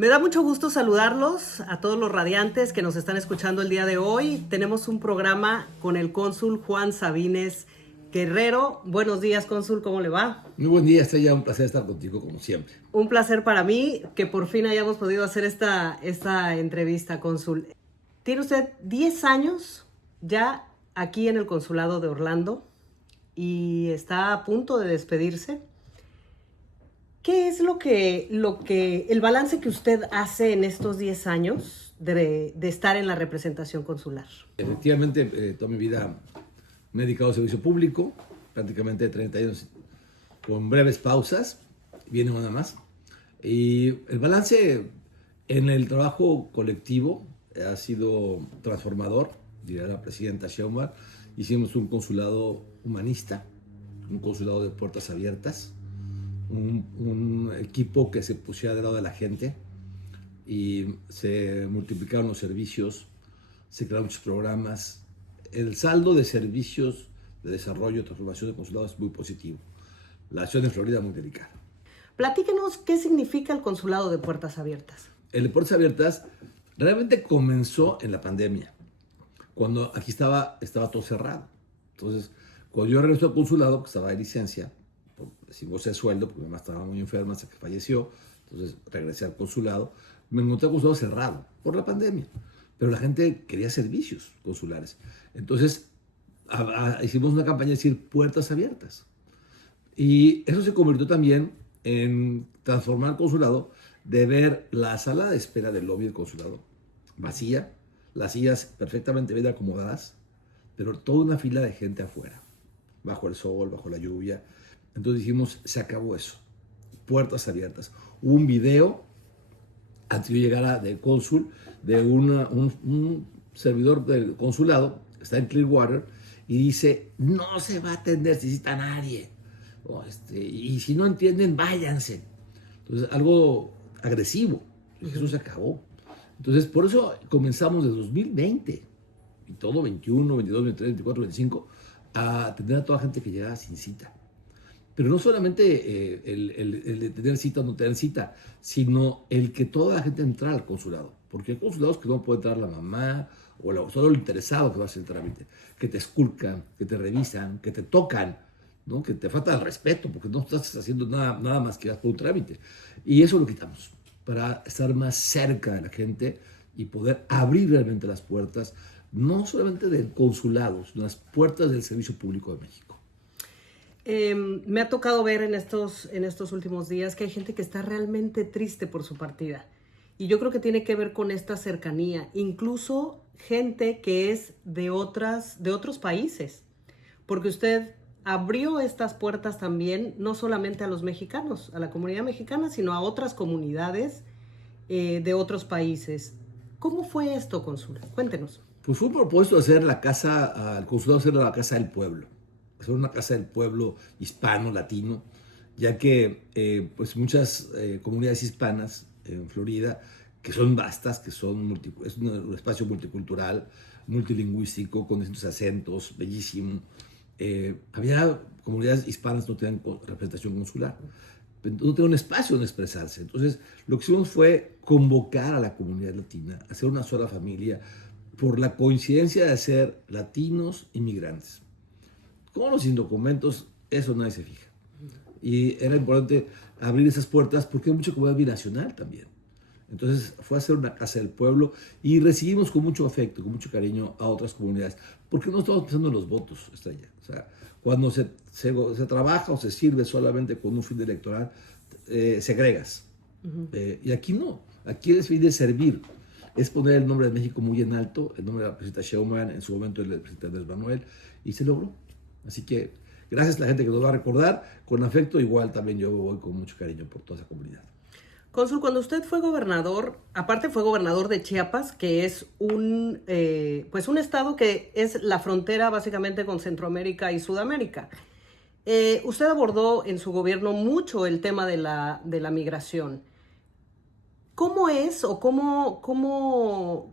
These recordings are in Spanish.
Me da mucho gusto saludarlos a todos los radiantes que nos están escuchando el día de hoy. Tenemos un programa con el cónsul Juan Sabines Guerrero. Buenos días, cónsul, ¿cómo le va? Muy buen día, Estrella, un placer estar contigo como siempre. Un placer para mí que por fin hayamos podido hacer esta entrevista, cónsul. Tiene usted 10 años ya aquí en el consulado de Orlando y está a punto de despedirse. ¿Qué es el balance que usted hace en estos 10 años de estar en la representación consular? Efectivamente, toda mi vida me he dedicado al servicio público, prácticamente 30 años con breves pausas, viene una más. Y el balance en el trabajo colectivo ha sido transformador, diría la presidenta Sheinbaum. Hicimos un consulado humanista, un consulado de puertas abiertas, un equipo que se pusiera del lado de la gente y se multiplicaron los servicios, se crearon muchos programas. El saldo de servicios de desarrollo y transformación de consulado es muy positivo. La acción en Florida es muy delicada. Platíquenos qué significa el consulado de puertas abiertas. El de puertas abiertas realmente comenzó en la pandemia, cuando aquí estaba todo cerrado. Entonces, cuando yo regresé al consulado, que estaba de licencia, sin goce de sueldo, porque mi mamá estaba muy enferma hasta que falleció, entonces regresé al consulado, me encontré el consulado cerrado por la pandemia, pero la gente quería servicios consulares. Entonces hicimos una campaña de decir puertas abiertas. Y eso se convirtió también en transformar el consulado, de ver la sala de espera del lobby del consulado vacía, las sillas perfectamente bien acomodadas, pero toda una fila de gente afuera, bajo el sol, bajo la lluvia. Entonces dijimos, se acabó eso, puertas abiertas. Hubo un video, antes de yo llegara de cónsul, de un servidor del consulado, está en Clearwater, y dice, no se va a atender si necesita nadie. Y si no entienden, váyanse. Entonces, algo agresivo. Y eso se acabó. Entonces, por eso comenzamos desde 2020, y todo 21, 22, 23, 24, 25, a atender a toda la gente que llegaba sin cita. Pero no solamente el de tener cita o no tener cita, sino el que toda la gente entrara al consulado. Porque hay consulados que no puede entrar la mamá o solo el interesado que va a hacer el trámite, que te esculcan, que te revisan, que te tocan, ¿no? Que te falta el respeto porque no estás haciendo nada más que vas por un trámite. Y eso lo quitamos para estar más cerca de la gente y poder abrir realmente las puertas, no solamente del consulado, sino las puertas del Servicio Público de México. Me ha tocado ver en estos últimos días que hay gente que está realmente triste por su partida. Y yo creo que tiene que ver con esta cercanía. Incluso gente que es de otros países. Porque usted abrió estas puertas también, no solamente a los mexicanos, a la comunidad mexicana, sino a otras comunidades de otros países. ¿Cómo fue esto, cónsul? Cuéntenos. Pues fue un propósito hacer el consulado hacer la casa del pueblo. Hacer una casa del pueblo hispano, latino, ya que pues muchas comunidades hispanas en Florida, que son vastas, es un espacio multicultural, multilingüístico, con distintos acentos, bellísimo. Había comunidades hispanas que no tenían representación consular, no tenían un espacio donde expresarse. Entonces, lo que hicimos fue convocar a la comunidad latina, hacer una sola familia, por la coincidencia de ser latinos inmigrantes. Con los indocumentos, eso nadie se fija. Y era importante abrir esas puertas porque hay mucha comunidad binacional también. Entonces fue a hacer una casa del pueblo y recibimos con mucho afecto, con mucho cariño a otras comunidades. Porque no estamos pensando en los votos, Estrella. O sea, cuando se trabaja o se sirve solamente con un fin electoral, segregas. Y aquí no. Aquí es fin de servir. Es poner el nombre de México muy en alto, el nombre de la presidenta Sheinbaum, en su momento el presidente Andrés Manuel, y se logró. Así que gracias a la gente que nos va a recordar, con afecto, igual también yo voy con mucho cariño por toda esa comunidad. Cónsul, cuando usted fue gobernador, aparte fue gobernador de Chiapas, que es un estado que es la frontera básicamente con Centroamérica y Sudamérica. Usted abordó en su gobierno mucho el tema de la migración. ¿Cómo es o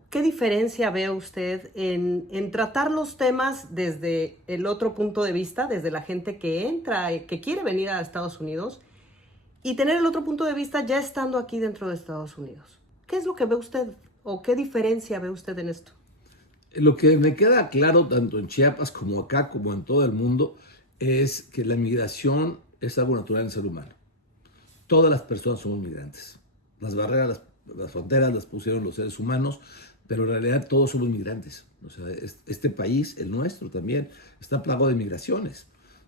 qué diferencia ve usted en tratar los temas desde el otro punto de vista, desde la gente que entra, que quiere venir a Estados Unidos, y tener el otro punto de vista ya estando aquí dentro de Estados Unidos. ¿Qué es lo que ve usted o qué diferencia ve usted en esto? Lo que me queda claro tanto en Chiapas como acá, como en todo el mundo, es que la migración es algo natural en el ser humano. Todas las personas somos migrantes. Las barreras, las fronteras las pusieron los seres humanos, pero en realidad todos somos migrantes. O sea, este país, el nuestro también, está plagado de migraciones.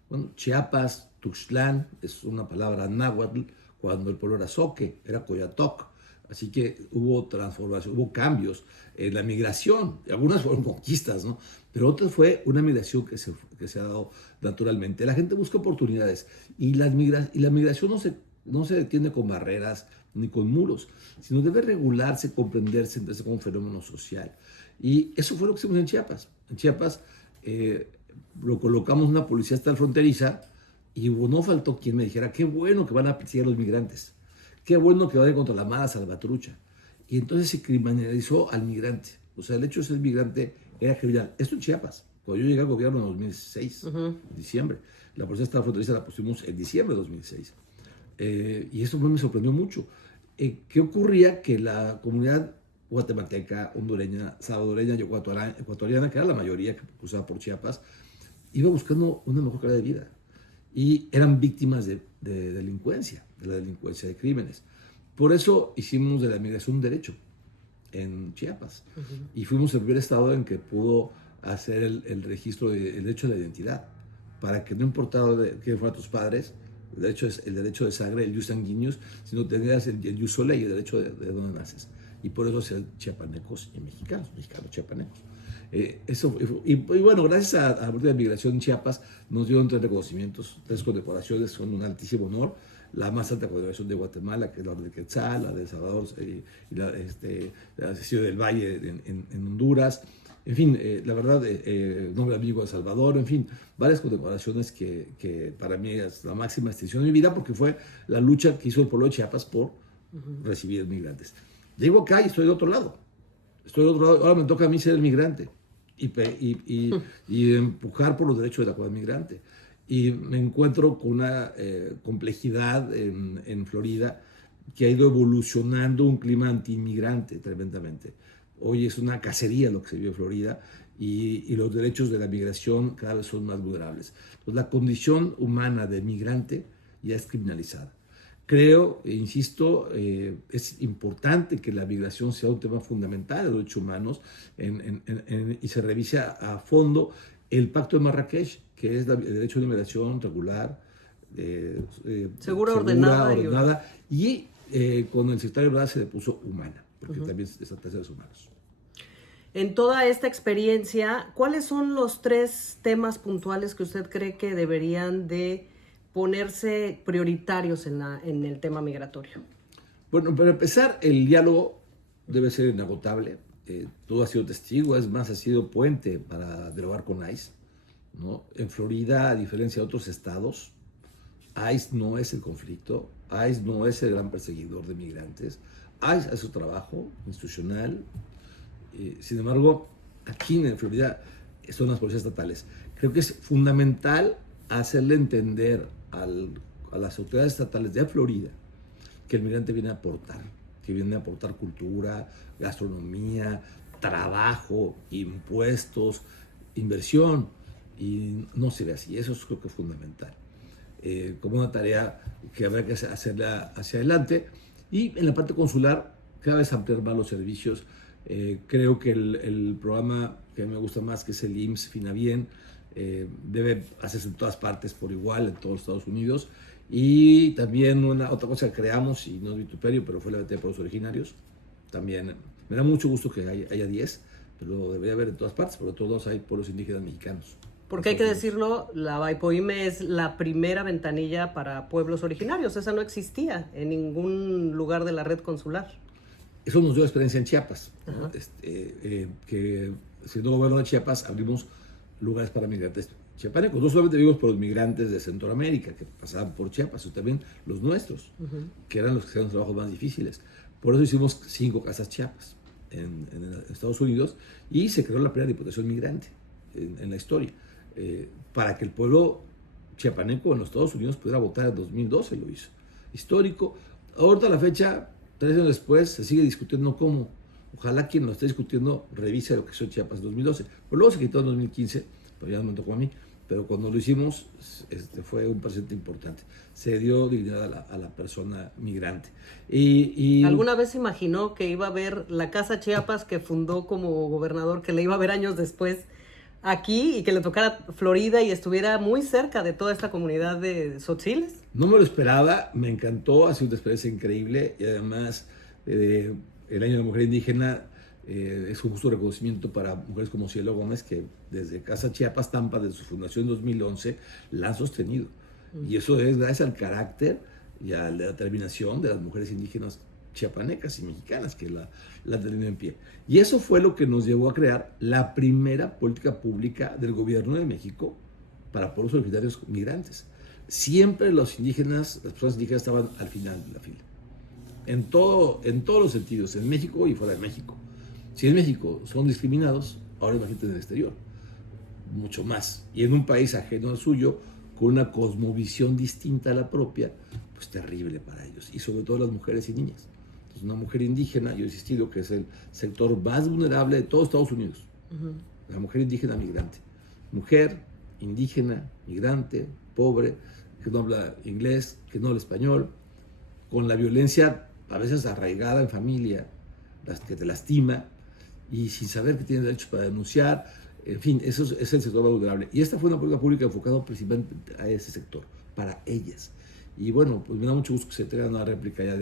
Bueno, Chiapas, Tuxtlan, es una palabra náhuatl, cuando el pueblo era Zoque, era Coyatoc. Así que hubo transformación, hubo cambios en la migración. Algunas fueron conquistas, ¿no? Pero otras fue una migración que se ha dado naturalmente. La gente busca oportunidades y la migración no se detiene con barreras ni con muros, sino debe regularse, comprenderse, entonces como un fenómeno social. Y eso fue lo que hicimos en Chiapas. En Chiapas lo colocamos una policía estatal fronteriza y no faltó quien me dijera, qué bueno que van a perseguir a los migrantes, qué bueno que vayan contra la mala salvatrucha. Y entonces se criminalizó al migrante. O sea, el hecho de ser migrante era criminal. Esto en Chiapas. Cuando yo llegué al gobierno en 2006, diciembre, la policía estatal fronteriza la pusimos en diciembre de 2006. Y esto me sorprendió mucho. ¿Qué ocurría? Que la comunidad guatemalteca, hondureña, salvadoreña y ecuatoriana, que era la mayoría que cruzaba por Chiapas, iba buscando una mejor calidad de vida. Y eran víctimas de delincuencia, de la delincuencia de crímenes. Por eso hicimos de la migración un derecho en Chiapas. Y fuimos el primer estado en que pudo hacer el registro del derecho a la identidad, para que no importaba quién fueran tus padres, el derecho de sangre, el jus sanguineus, sino tenías el jus soli, el derecho de dónde naces. Y por eso ser chiapanecos y mexicanos chiapanecos. Y bueno, gracias a la política de migración en Chiapas nos dieron 3 reconocimientos, 3 condecoraciones, son un altísimo honor. La más alta condecoración de Guatemala, que es la de Quetzal, la de El Salvador y la Ciudad del Valle en Honduras. En fin, la verdad, nombre amigo de El Salvador, en fin, varias condecoraciones que para mí es la máxima distinción de mi vida, porque fue la lucha que hizo el pueblo de Chiapas por recibir migrantes. Llego acá y estoy del otro lado. Ahora me toca a mí ser el migrante y empujar por los derechos de la comunidad migrante. Y me encuentro con una complejidad en Florida que ha ido evolucionando un clima anti-inmigrante tremendamente. Hoy es una cacería lo que se vive en Florida y los derechos de la migración cada vez son más vulnerables. Entonces, la condición humana de migrante ya es criminalizada. Creo, e insisto, es importante que la migración sea un tema fundamental de los derechos humanos y se revise a fondo el Pacto de Marrakech, que es el derecho de migración regular, segura, ordenada y con el secretario de Verdad se le puso humana, porque también es de seres humanos. En toda esta experiencia, ¿cuáles son los 3 temas puntuales que usted cree que deberían de ponerse prioritarios en el tema migratorio? Bueno, para empezar, el diálogo debe ser inagotable. Tú has sido testigo, es más, has sido puente para dialogar con ICE, ¿no? En Florida, a diferencia de otros estados, ICE no es el conflicto, ICE no es el gran perseguidor de migrantes, ICE hace su trabajo institucional. Sin embargo, aquí en Florida son las policías estatales. Creo que es fundamental hacerle entender a las autoridades estatales de Florida que el migrante viene a aportar, que viene a aportar cultura, gastronomía, trabajo, impuestos, inversión, y no se ve así. Eso creo que es fundamental. Como una tarea que habrá que hacerla hacia adelante. Y en la parte consular, cada vez ampliar más los servicios. Creo que el programa que a mí me gusta más, que es el IMSS Finabien, debe hacerse en todas partes por igual, en todos los Estados Unidos. Y también otra cosa que creamos, y no es vituperio, pero fue la BT de Pueblos Originarios. También me da mucho gusto que haya 10, pero debería haber en todas partes, porque todos hay pueblos indígenas mexicanos. Porque hay que decirlo, la BIPOIME es la primera ventanilla para pueblos originarios. Esa no existía en ningún lugar de la red consular. Eso nos dio experiencia en Chiapas, ¿no? Que siendo gobierno de Chiapas abrimos lugares para migrantes chiapanecos. No solamente vivimos por los migrantes de Centroamérica que pasaban por Chiapas, sino también los nuestros, que eran los que hacían los trabajos más difíciles. Por eso hicimos 5 casas Chiapas en Estados Unidos y se creó la primera diputación migrante en la historia, para que el pueblo chiapaneco en los Estados Unidos pudiera votar en 2012, lo hizo. histórico. Ahorita a la fecha, 3 años después, se sigue discutiendo cómo. Ojalá quien lo esté discutiendo revise lo que hizo Chiapas en 2012. Pero luego se quitó en 2015, pero ya no me tocó a mí. Pero cuando lo hicimos, fue un presente importante. Se dio dignidad a la persona migrante. ¿Alguna vez se imaginó que iba a ver la Casa Chiapas que fundó como gobernador, que le iba a ver años después aquí y que le tocara Florida y estuviera muy cerca de toda esta comunidad de tzotziles? No me lo esperaba, me encantó, ha sido una experiencia increíble y además el Año de la Mujer Indígena es un justo reconocimiento para mujeres como Cielo Gómez, que desde Casa Chiapas Tampa, desde su fundación en 2011, la han sostenido. Y eso es gracias al carácter y a la determinación de las mujeres indígenas chiapanecas y mexicanas que la han tenido en pie. Y eso fue lo que nos llevó a crear la primera política pública del gobierno de México para pueblos originarios migrantes. Siempre los indígenas, las personas indígenas estaban al final de la fila. En todos los sentidos, en México y fuera de México. Si en México son discriminados, ahora imagínate en el exterior, mucho más. Y en un país ajeno al suyo, con una cosmovisión distinta a la propia, pues terrible para ellos. Y sobre todo las mujeres y niñas. Entonces, una mujer indígena, yo he insistido que es el sector más vulnerable de todo Estados Unidos. La mujer indígena migrante. Mujer, indígena, migrante, pobre, que no habla inglés, que no habla español, con la violencia a veces arraigada en familia, que te lastima, y sin saber que tienes derechos para denunciar. En fin, eso es el sector más vulnerable. Y esta fue una política pública enfocada principalmente a ese sector, para ellas. Y bueno, pues me da mucho gusto que se tenga una réplica ya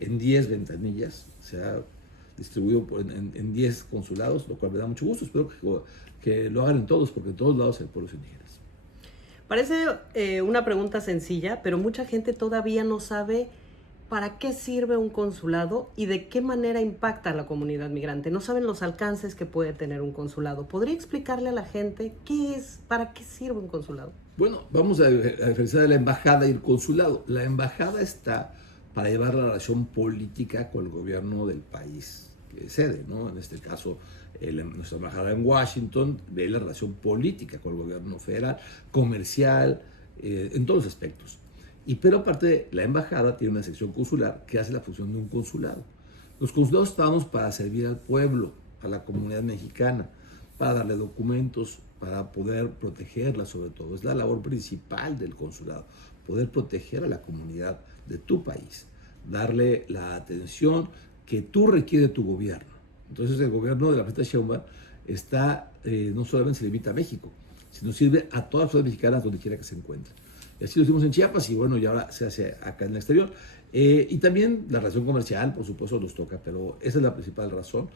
en 10 ventanillas, se ha distribuido en 10 consulados, lo cual me da mucho gusto. Espero que lo hagan en todos, porque en todos lados hay pueblos indígenas. Parece una pregunta sencilla, pero mucha gente todavía no sabe para qué sirve un consulado y de qué manera impacta a la comunidad migrante. No saben los alcances que puede tener un consulado. ¿Podría explicarle a la gente qué es, para qué sirve un consulado? Bueno, vamos a diferenciar de la embajada y el consulado. La embajada está para llevar la relación política con el gobierno del país que sede, ¿no? En este caso, nuestra embajada en Washington ve la relación política con el gobierno federal, comercial, en todos los aspectos. Pero aparte, la embajada tiene una sección consular que hace la función de un consulado. Los consulados estamos para servir al pueblo, a la comunidad mexicana, para darle documentos, para poder protegerla sobre todo. Es la labor principal del consulado, poder proteger a la comunidad de tu país, darle la atención que tú requiere tu gobierno. Entonces el gobierno de la presidenta Sheinbaum no solamente se limita a México, sino sirve a todas las ciudades mexicanas donde quiera que se encuentren. Y así lo hicimos en Chiapas y bueno, ya ahora se hace acá en el exterior. Y también la relación comercial, por supuesto, nos toca, pero esa es la principal razón.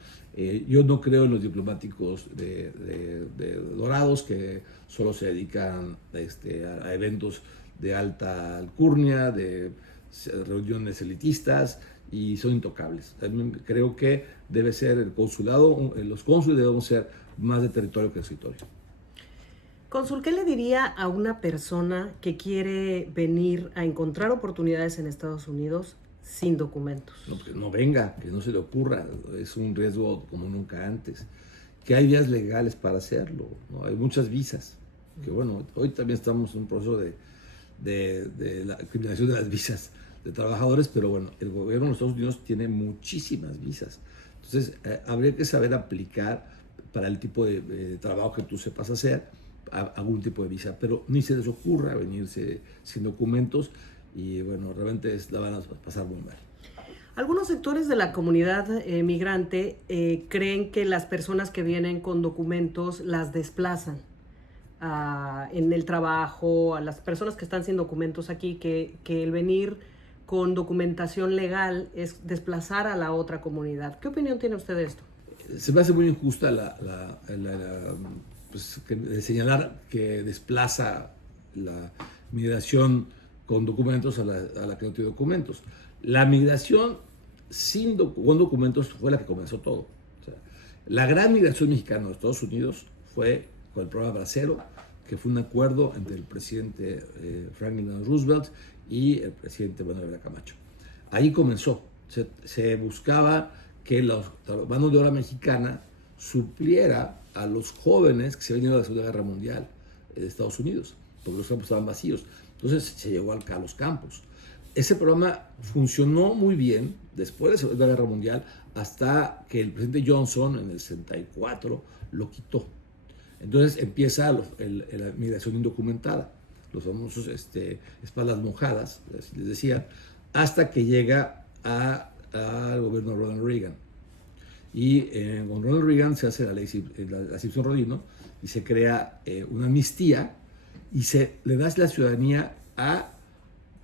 Yo no creo en los diplomáticos de dorados que solo se dedican a eventos de alta alcurnia, de reuniones elitistas y son intocables. También creo que debe ser el consulado, los cónsules debemos ser más de territorio que de escritorio. Cónsul, ¿qué le diría a una persona que quiere venir a encontrar oportunidades en Estados Unidos sin documentos? No, pues no venga, que no se le ocurra, es un riesgo como nunca antes. Que hay vías legales para hacerlo, ¿no? Hay muchas visas, que bueno, hoy también estamos en un proceso de la criminalización de las visas de trabajadores, pero bueno, el gobierno de los Estados Unidos tiene muchísimas visas. Entonces, habría que saber aplicar para el tipo de trabajo que tú sepas hacer, algún tipo de visa, pero ni se les ocurra venirse sin documentos y bueno, realmente la van a pasar muy mal. Algunos sectores de la comunidad migrante creen que las personas que vienen con documentos las desplazan en el trabajo, a las personas que están sin documentos aquí, que el venir con documentación legal es desplazar a la otra comunidad. ¿Qué opinión tiene usted de esto? Se me hace muy injusta de señalar que desplaza la migración con documentos a la que no tiene documentos. La migración con documentos fue la que comenzó todo. O sea, la gran migración mexicana a Estados Unidos fue con el programa Bracero, que fue un acuerdo entre el presidente Franklin Roosevelt y el presidente Manuel Ávila Camacho. Ahí comenzó. Se buscaba que la mano de obra mexicana supliera a los jóvenes que se venían de la Segunda Guerra Mundial de Estados Unidos, porque los campos estaban vacíos. Entonces se llegó a los campos. ese programa funcionó muy bien después de la Segunda Guerra Mundial hasta que el presidente Johnson en el 64 lo quitó. Entonces empieza la migración indocumentada, los famosos espaldas mojadas, así les decían, hasta que llega al gobierno de Ronald Reagan. Y con Ronald Reagan se hace la Simpson-Rodino y se crea una amnistía y se le da la ciudadanía a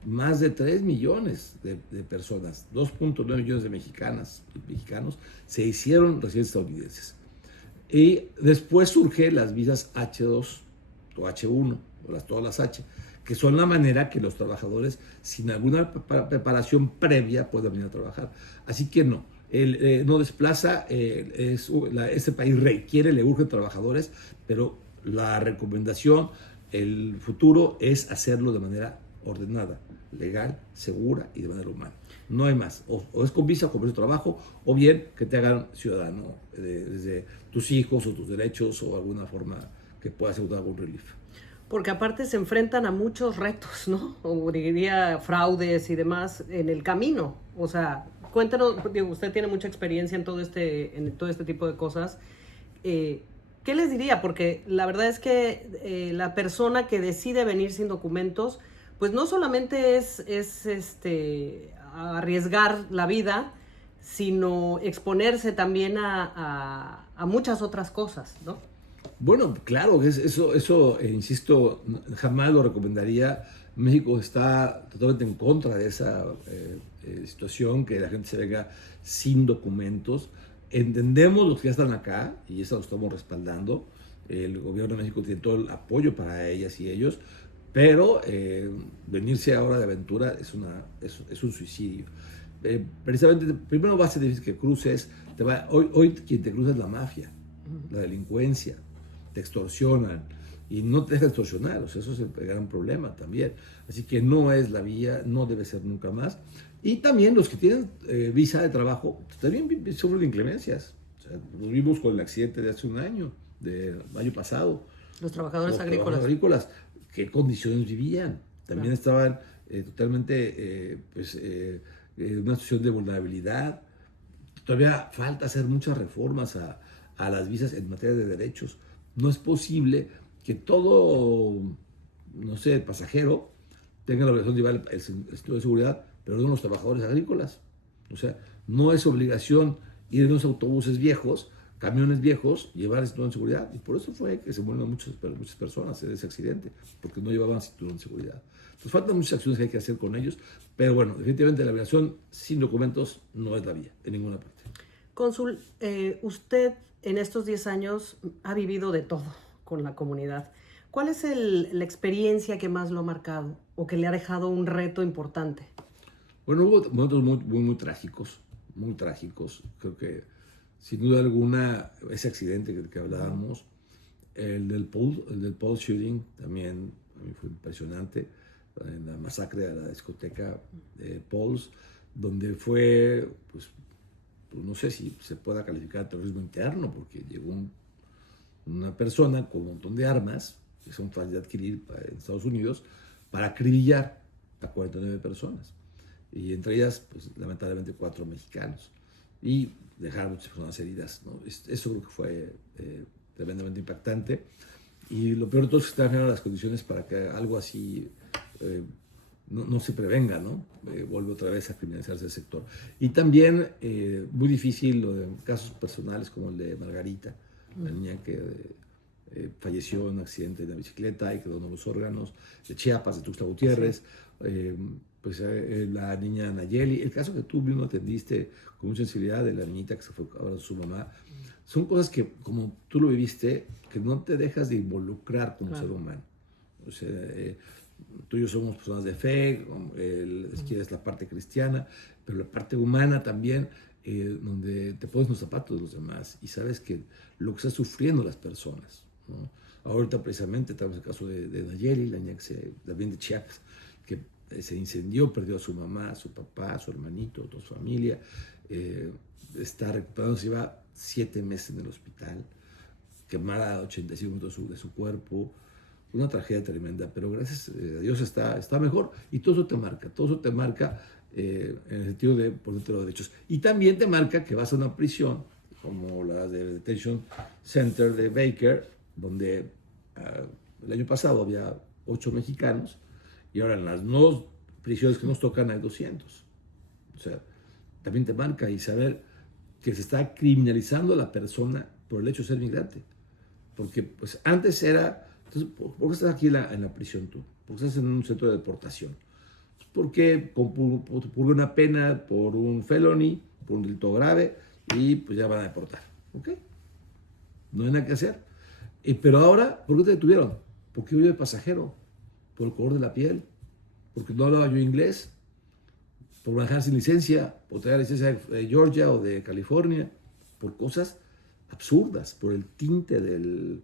más de 3 millones de personas, 2.9 millones de mexicanas y mexicanos se hicieron residentes estadounidenses. Y después surgen las visas H2 o H1, o todas las H, que son la manera que los trabajadores sin alguna preparación previa pueden venir a trabajar. Así que no, no desplaza, este país requiere, le urgen trabajadores, pero la recomendación, el futuro es hacerlo de manera ordenada, legal, segura y de manera humana. No hay más. O es con visa o con permiso de trabajo, o bien que te hagan ciudadano desde tus hijos o tus derechos o alguna forma que pueda asegurar algún relief. Porque aparte se enfrentan a muchos retos, ¿no? O diría fraudes y demás en el camino. O sea, cuéntanos, digo, usted tiene mucha experiencia en todo este tipo de cosas. ¿Qué les diría? Porque la verdad es que la persona que decide venir sin documentos, pues no solamente es arriesgar la vida, sino exponerse también a muchas otras cosas, ¿no? Bueno, claro, eso insisto, jamás lo recomendaría. México está totalmente en contra de esa situación, que la gente se venga sin documentos. Entendemos los que ya están acá y eso lo estamos respaldando. El gobierno de México tiene todo el apoyo para ellas y ellos, pero venirse ahora de aventura es un suicidio. Precisamente, primero va a ser difícil que cruces. Hoy quien te cruza es la mafia, la delincuencia, te extorsionan y no te dejan extorsionar, o sea, eso es el gran problema también. Así que no es la vía, no debe ser nunca más. Y también los que tienen visa de trabajo también sufren inclemencias. O sea, lo vimos con el accidente de hace un año, del año pasado. Los trabajadores agrícolas. Trabajadores agrícolas, ¿qué condiciones vivían? También estaban totalmente en una situación de vulnerabilidad. Todavía falta hacer muchas reformas a las visas en materia de derechos. No es posible que todo, no sé, pasajero tenga la obligación de llevar el cinturón de seguridad, pero no los trabajadores agrícolas. O sea, no es obligación ir en unos autobuses viejos, camiones viejos, llevar el cinturón de seguridad. Y por eso fue que se murieron muchas personas en ese accidente, porque no llevaban cinturón de seguridad. Entonces faltan muchas acciones que hay que hacer con ellos, pero bueno, definitivamente la migración sin documentos no es la vía, en ninguna parte. Cónsul, usted en estos 10 años ha vivido de todo con la comunidad. ¿Cuál es la experiencia que más lo ha marcado o que le ha dejado un reto importante? Bueno, hubo momentos muy trágicos, muy trágicos. Creo que, sin duda alguna, ese accidente que hablábamos, el del Paul shooting, también a mí fue impresionante, en la masacre de la discoteca de Paul's, donde fue, pues no sé si se pueda calificar de terrorismo interno, porque llegó una persona con un montón de armas, que son fáciles de adquirir en Estados Unidos, para acribillar a 49 personas. Y entre ellas, pues lamentablemente 4 mexicanos. Y dejar muchas personas heridas, ¿no? Eso creo que fue tremendamente impactante. Y lo peor de todo es que están generando las condiciones para que algo así no se prevenga, ¿no? Vuelve otra vez a criminalizarse el sector. Y también muy difícil lo de casos personales como el de Margarita, la niña que falleció en un accidente de la bicicleta y quedó en los órganos, de Chiapas, de Tuxtla Gutiérrez, la niña Nayeli, el caso que tú mismo atendiste con mucha sensibilidad de la niñita que se fue a su mamá. Son cosas que, como tú lo viviste, que no te dejas de involucrar como ser humano. O sea, tú y yo somos personas de fe, si quieres la parte cristiana, pero la parte humana también, donde te pones los zapatos de los demás y sabes que lo que están sufriendo las personas, ¿no? Ahorita precisamente tenemos el caso de Nayeli, la niña también de Chiapas, que se incendió, perdió a su mamá, a su papá, a su hermanito, a toda su familia, está recuperándose, lleva 7 meses en el hospital, quemada 85% de su cuerpo. una tragedia tremenda, pero gracias a Dios está mejor y todo eso te marca en el sentido de ponerte los derechos. Y también te marca que vas a una prisión como la de Detention Center de Baker, donde el año pasado había 8 mexicanos y ahora en las nuevas prisiones que nos tocan hay 200. O sea, también te marca y saber que se está criminalizando a la persona por el hecho de ser migrante. Porque pues antes era, entonces, ¿por qué estás aquí en la prisión tú? ¿Por qué estás en un centro de deportación? Pues porque por una pena, por un felony, por un delito grave, y pues ya van a deportar. ¿Ok? No hay nada que hacer. Pero ahora, ¿por qué te detuvieron? Porque yo iba de pasajero, por el color de la piel, porque no hablaba yo inglés, por manejar sin licencia, por tener licencia de Georgia o de California, por cosas absurdas, por el tinte del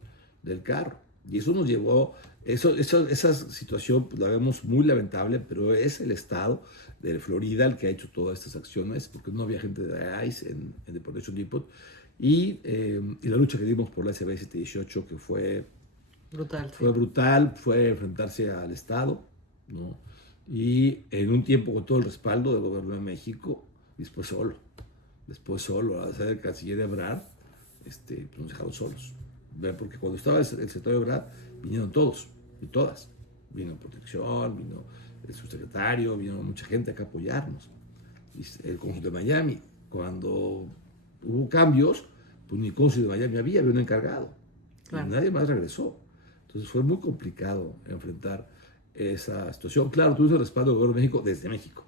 carro. Y eso nos llevó, esa situación pues, la vemos muy lamentable, pero es el estado de Florida el que ha hecho todas estas acciones, porque no había gente de ICE en Deportation Depot, y la lucha que dimos por la SB 718, que fue Brutal. fue brutal, fue enfrentarse al Estado, ¿no? Y en un tiempo con todo el respaldo del gobierno de México, y después solo, a ser el canciller Ebrard, pues nos dejaron solos. Porque cuando estaba el secretario Ebrard, vinieron todos y todas. Vino Protección, vino el subsecretario, vino mucha gente acá a apoyarnos. Y el cónsul de Miami, cuando hubo cambios, pues ni cónsul de Miami había un encargado. Claro. Y nadie más regresó. Entonces fue muy complicado enfrentar esa situación. Claro, tuvimos el respaldo del gobierno de México desde México,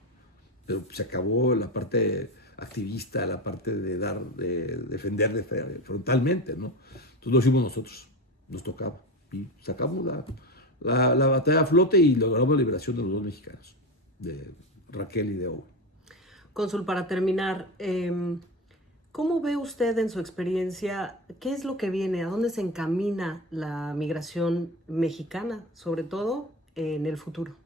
pero se acabó la parte activista, la parte de defender frontalmente, ¿no? Entonces lo hicimos nosotros, nos tocaba. Y sacamos la batalla a flote y logramos la liberación de los 2 mexicanos, de Raquel y de Hugo. Cónsul, para terminar, ¿cómo ve usted en su experiencia qué es lo que viene, a dónde se encamina la migración mexicana, sobre todo en el futuro?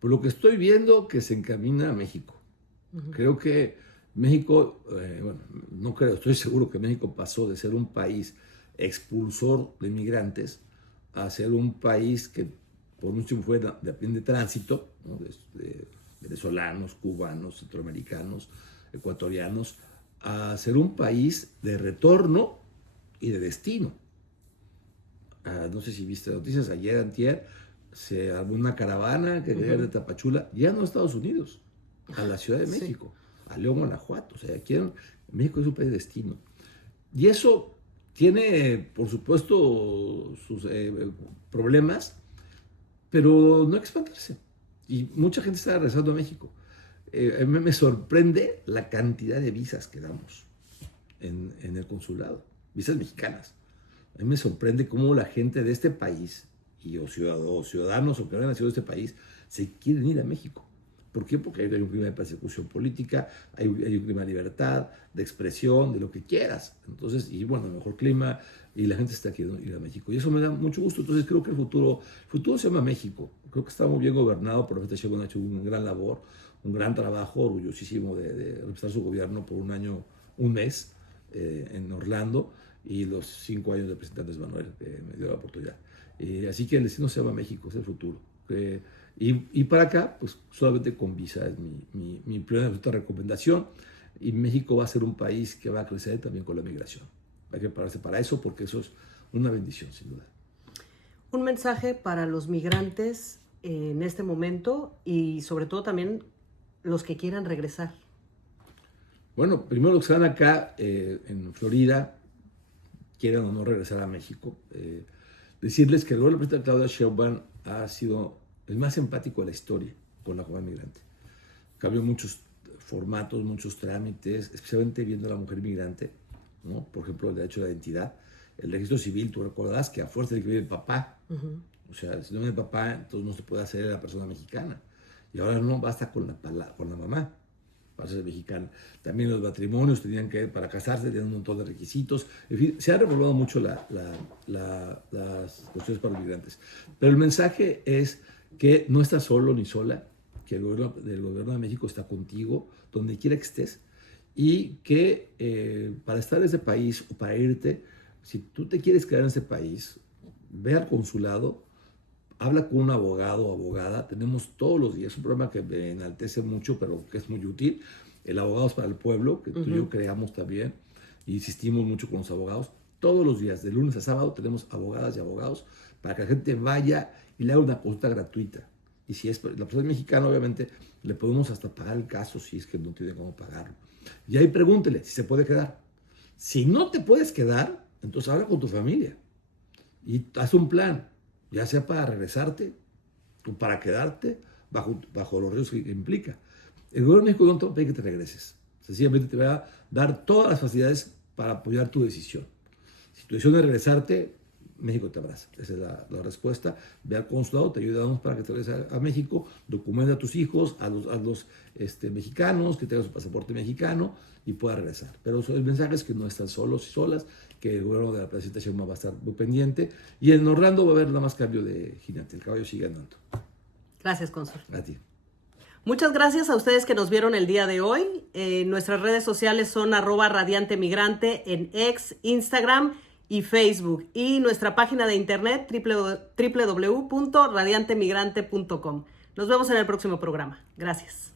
Por lo que estoy viendo, que se encamina a México. Uh-huh. Creo que México, no creo, estoy seguro que México pasó de ser un país expulsor de migrantes a ser un país que por mucho tiempo fue de tránsito, ¿no? de venezolanos, cubanos, centroamericanos, ecuatorianos, a ser un país de retorno y de destino. No sé si viste noticias, ayer, antier, se armó una caravana que quería ir de Tapachula, ya no a Estados Unidos, a la Ciudad de México, sí, a León, Guanajuato. O sea, México es un país de destino. Y eso tiene, por supuesto, sus problemas, pero no hay que espantarse. Y mucha gente está regresando a México. Me sorprende la cantidad de visas que damos en el consulado, visas mexicanas. A mí me sorprende cómo la gente de este país, o ciudadanos o que han nacido de este país, se quieren ir a México. ¿Por qué? Porque hay un clima de persecución política, hay un clima de libertad, de expresión, de lo que quieras. Entonces, y bueno, mejor clima, y la gente está queriendo ir a México. Y eso me da mucho gusto. Entonces, creo que el futuro se llama México. Creo que está muy bien gobernado. Por Profeta Sheinbaum ha hecho una gran labor, un gran trabajo, orgullosísimo de representar su gobierno por un mes en Orlando, y los 5 años de presidente Andrés Manuel, que me dio la oportunidad. Así que el destino se llama México, es el futuro. Y para acá, pues solamente con visa es mi primera recomendación. Y México va a ser un país que va a crecer también con la migración. Hay que prepararse para eso, porque eso es una bendición, sin duda. Un mensaje para los migrantes en este momento y sobre todo también los que quieran regresar. Bueno, primero los que están acá en Florida, quieran o no regresar a México, decirles que el gobierno del presidente Claudia Sheinbaum ha sido el más empático de la historia con la comunidad migrante. Cambió muchos formatos, muchos trámites, especialmente viendo a la mujer migrante, ¿no? Por ejemplo, el derecho a la identidad. El registro civil, tú recordarás que a fuerza de que vive el papá, o sea, si no vive el papá, entonces no se puede hacer a la persona mexicana. Y ahora no basta con la mamá para ser mexicana. También los matrimonios tenían que, para casarse, tenían un montón de requisitos. En fin, se ha reformado mucho las cuestiones para los migrantes. Pero el mensaje es que no estás solo ni sola, que el gobierno de México está contigo, donde quiera que estés, y que para estar en ese país o para irte, si tú te quieres quedar en ese país, ve al consulado habla con un abogado o abogada. Tenemos todos los días un programa que me enaltece mucho, pero que es muy útil, el Abogados para el Pueblo, que tú y yo creamos también, y insistimos mucho con los abogados. Todos los días, de lunes a sábado, tenemos abogadas y abogados para que la gente vaya y le haga una consulta gratuita. Y si es la persona mexicana, obviamente, le podemos hasta pagar el caso si es que no tiene cómo pagarlo. Y ahí pregúntele si se puede quedar. Si no te puedes quedar, entonces habla con tu familia y haz un plan, ya sea para regresarte o para quedarte bajo los riesgos que implica. El gobierno de México no te va a pedir que te regreses. Sencillamente te va a dar todas las facilidades para apoyar tu decisión. Si tu decisión es regresarte, México te abraza. Esa es la respuesta. Ve al consulado, te ayudamos para que te regreses a México, documenta a tus hijos, a los mexicanos, que tengan su pasaporte mexicano y pueda regresar. Pero el mensaje es que no están solos y solas, que el gobierno de la presidenta Sheinbaum va a estar muy pendiente. Y en Orlando va a haber nada más cambio de jinete. El caballo sigue andando. Gracias, cónsul. A ti. Muchas gracias a ustedes que nos vieron el día de hoy. Nuestras redes sociales son @radiantemigrante en X, Instagram y Facebook. Y nuestra página de internet www.radiantemigrante.com. Nos vemos en el próximo programa. Gracias.